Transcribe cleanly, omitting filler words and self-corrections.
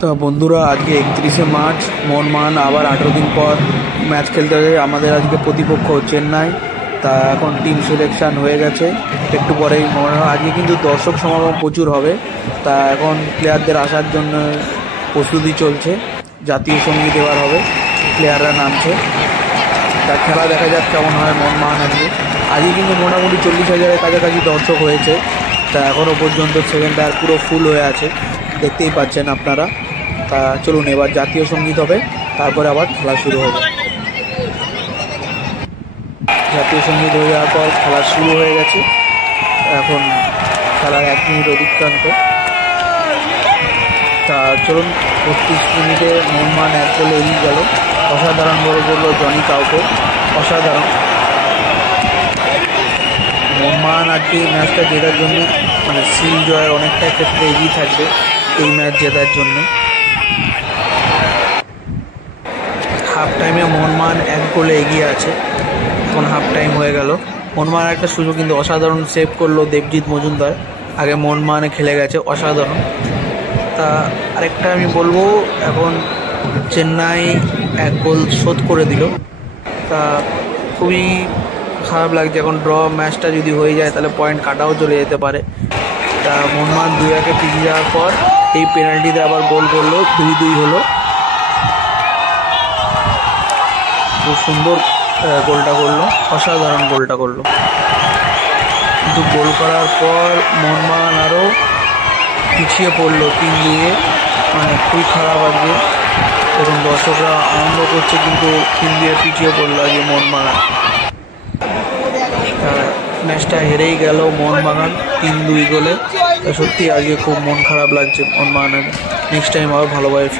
তো বন্ধুরা, আজকে 31শে মার্চ মোহনবাগান আবার 18 দিন পর ম্যাচ খেলতে হবে। আমাদের আজকে প্রতিপক্ষ চেন্নাই। তা এখন টিম সিলেকশন হয়ে গেছে, একটু পরেই আজকে কিন্তু দর্শক সমাগম প্রচুর হবে। তা এখন প্লেয়ারদের আসার জন্য প্রস্তুতি চলছে, জাতীয় সঙ্গীত এবার হবে, প্লেয়াররা নামছে। তা খেলা দেখা যাক কেমন হয় মোহনবাগান আজকে কিন্তু মোটামুটি 40,000-এর কাছাকাছি দর্শক হয়েছে। তা এখনও পর্যন্ত সেকেন্ড টায়ার পুরো ফুল হয়ে আছে, দেখতেই পাচ্ছেন আপনারা। তা চলুন, এবার জাতীয় সঙ্গীত হবে, তারপরে আবার খেলা শুরু হবে। জাতীয় সঙ্গীত হয়ে যাওয়ার পর খেলা শুরু হয়ে গেছে। এখন খেলার 1 মিনিট অতিক্রান্ত। তা চলুন, 35 মিনিটে মোহনবাগান 1 গোলে এগিয়ে গেল। অসাধারণ বলে করলো জনি কাউকে, অসাধারণ। মোহনবাগান আজকে এই ম্যাচটা জেতার জন্য সিল জয়ের অনেকটা ক্ষেত্রে এগিয়ে থাকবে এই ম্যাচ জেতার জন্য। হাফ টাইমে মোহনবাগান 1 গোলে এগিয়ে আছে। এখন হাফ টাইম হয়ে গেল। মোহনবাগান একটা সুযোগ কিন্তু অসাধারণ সেভ করলো দেবজিৎ মজুমদার, আগে মোহনবাগানে খেলে গেছে, অসাধারণ। তা আরেকটা আমি বলবো, এখন চেন্নাই 1 গোল শোধ করে দিল। তা খুবই খারাপ লাগছে। এখন ড্র ম্যাচটা যদি হয়ে যায় তাহলে পয়েন্ট কাটাও চলে যেতে পারে। তা মোহনবাগান 2-1 পিছিয়ে যাওয়ার পর এই পেনাল্টিতে আবার গোল করলো, 2-2 হলো। খুব সুন্দর গোলটা করলো, অসাধারণ গোলটা করলো। কিন্তু গোল করার পর মোহনবাগান আরও পিছিয়ে পড়লো 3-2-এ। খুবই খারাপ আজকে। এবং দর্শকরা আনন্দ করছে, কিন্তু 3-2-এ পিছিয়ে পড়লো আজকে মোহনবাগান। ম্যাচটা হেরেই গেল মোহনবাগান 3-2 গোলে। সত্যি আজকে খুব মন খারাপ লাগছে মোহনবাগানের। নেক্সট টাইম আবার ভালোভাবে